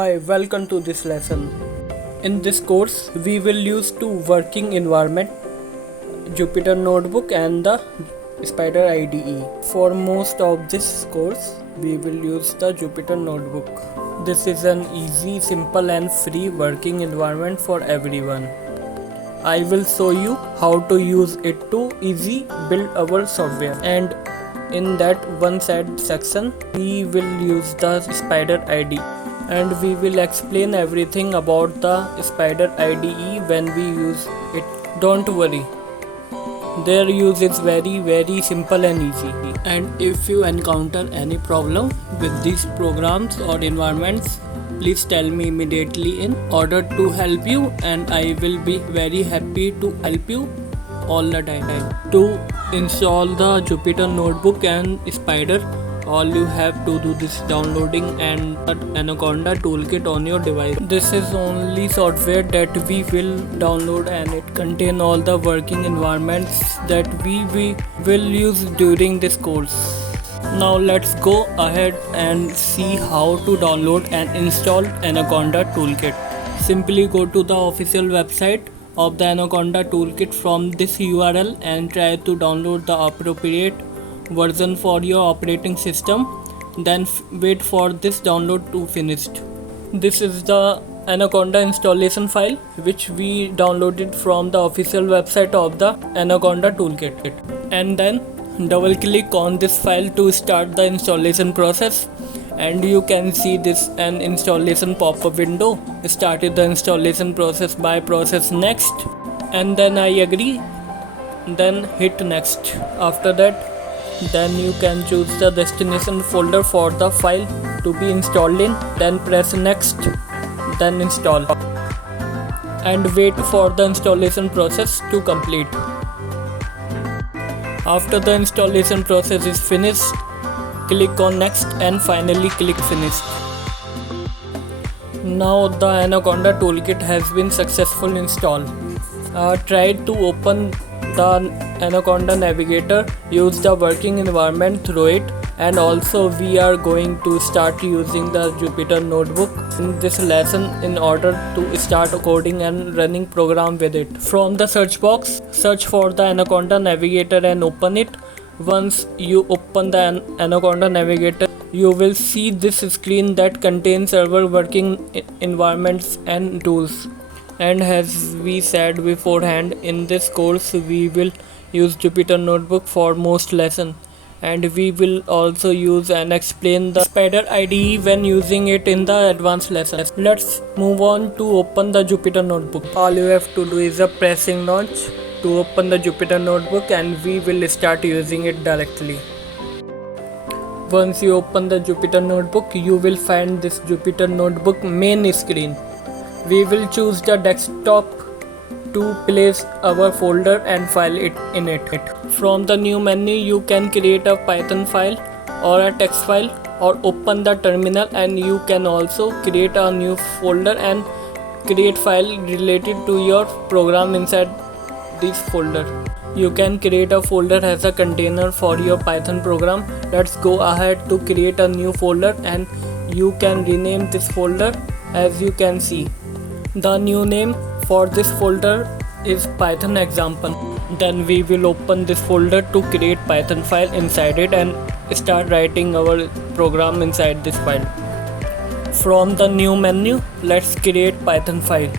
Hi, welcome to this lesson. In this course, we will use two working environment, Jupyter Notebook and the Spider IDE. For most of this course, we will use the Jupyter Notebook. This is an easy, simple and free working environment for everyone. I will show you how to use it to easily build our software, and in that one side section we will use the Spider IDE and we will explain everything about the Spider IDE when we use it. Don't worry, their use is very simple and easy, and if you encounter any problem with these programs or environments, please tell me immediately in order to help you, and I will be very happy to help you all the time. To install the Jupyter Notebook and Spider, all you have to do is downloading and Anaconda toolkit on your device. This is only software that we will download, and it contains all the working environments that we will use during this course. Now let's go ahead and see how to download and install Anaconda toolkit. Simply go to the official website of the Anaconda toolkit from this URL and try to download the appropriate version for your operating system. Then wait for this download to finish. This is the Anaconda installation file which we downloaded from the official website of the Anaconda toolkit, and then double click on this file to start the installation process, and you can see this an installation pop-up window. Started the installation process by process next, and then I agree, then hit next. After that, then you can choose the destination folder for the file to be installed in, then press next, then install, and wait for the installation process to complete. After the installation process is finished, click on next and finally click finish. Now the Anaconda toolkit has been successfully installed. Try to open the Anaconda navigator, use the working environment through it, and also we are going to start using the Jupyter Notebook in this lesson in order to start coding and running program with it. From the search box, search for the Anaconda navigator and open it. Once you open the Anaconda navigator, you will see this screen that contains our working environments and tools. And as we said beforehand, in this course we will use Jupyter Notebook for most lesson, and we will also use and explain the Spider IDE when using it in the advanced lesson. Let's move on to open the Jupyter Notebook. All you have to do is pressing launch to open the Jupyter Notebook, and we will start using it directly. Once you open the Jupyter Notebook, you will find this Jupyter Notebook main screen. We will choose the desktop to place our folder and file it in it. From the new menu, you can create a Python file or a text file, or open the terminal, and you can also create a new folder and create file related to your program inside this folder. You can create a folder as a container for your Python program. Let's go ahead to create a new folder, and you can rename this folder as you can see. The new name for this folder is Python example. Then we will open this folder to create Python file inside it and start writing our program inside this file. From the new menu, let's create Python file.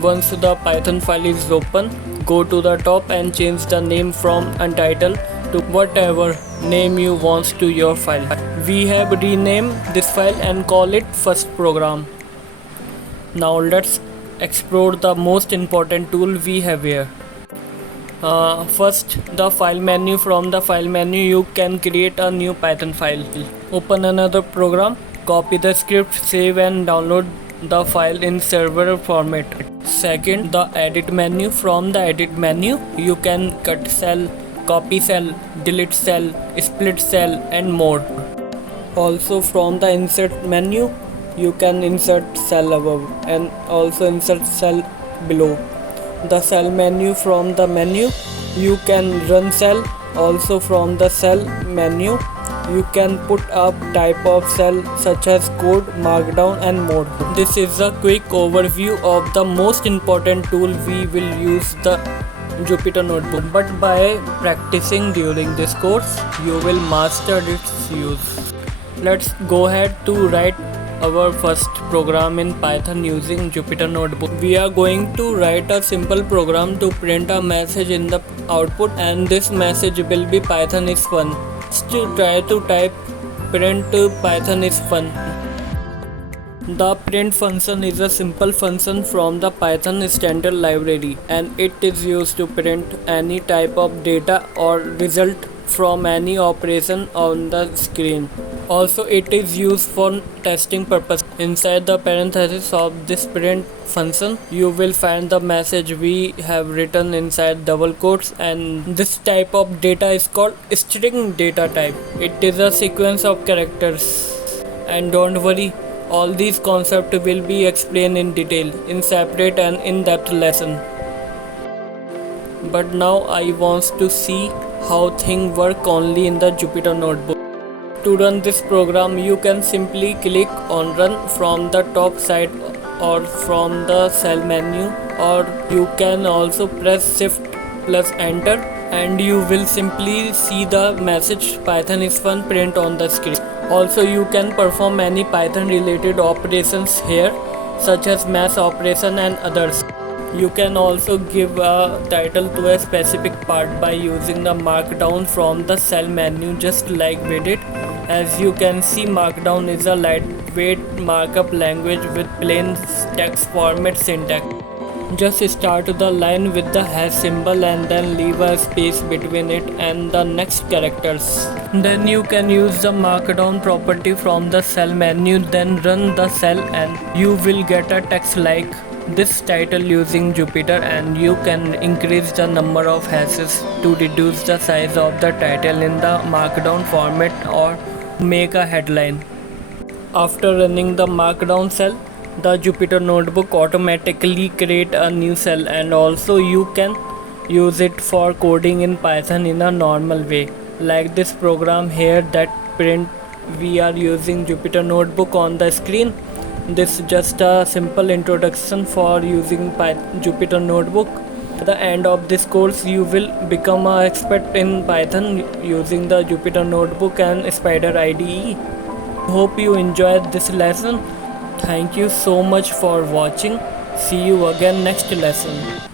Once the Python file is open, go to the top and change the name from untitled to whatever name you want to your file. We have renamed this file and call it first program. Now let's explore the most important tool we have here. First, the file menu. From the file menu, you can create a new Python file. Open another program, copy the script, save and download the file in server format. Second, the edit menu. From the edit menu, you can cut cell, copy cell, delete cell, split cell and more. Also from the insert menu, you can insert cell above and also insert cell below. The cell menu. From the menu, you can run cell. Also from the cell menu, You can put up type of cell such as code, markdown and more. This is a quick overview of the most important tool we will use, the Jupyter Notebook. But by practicing during this course, you will master its use. Let's go ahead to write our first program in Python using Jupyter Notebook. We are going to write a simple program to print a message in the output, and this message will be Python is fun. Just try to type print Python is fun. The print function is a simple function from the Python standard library, and it is used to print any type of data or result from any operation on the screen. Also, it is used for testing purpose. Inside the parenthesis of this print function, you will find the message we have written inside double quotes, and this type of data is called string data type. It is a sequence of characters. And don't worry, all these concepts will be explained in detail in separate and in-depth lesson. But now I want to see how things work only in the Jupyter Notebook. To run this program, you can simply click on run from the top side or from the cell menu, or you can also press shift plus enter and you will simply see the message Python is fun print on the screen. Also, you can perform any Python related operations here, such as math operation and others. You can also give a title to a specific part by using the markdown from the cell menu, just like we did. As you can see, Markdown is a lightweight markup language with plain text format syntax. Just start the line with the hash symbol and then leave a space between it and the next characters. Then you can use the Markdown property from the cell menu, then run the cell and you will get a text like this title using Jupyter, and you can increase the number of hashes to reduce the size of the title in the Markdown format or make a headline. After running the Markdown cell, the Jupyter Notebook automatically create a new cell, and also you can use it for coding in Python in a normal way, like this program here that print. We are using Jupyter Notebook on the screen. This is just a simple introduction for using Jupyter Notebook. At the end of this course, you will become an expert in Python using the Jupyter Notebook and Spider IDE. Hope you enjoyed this lesson. Thank you so much for watching. See you again next lesson.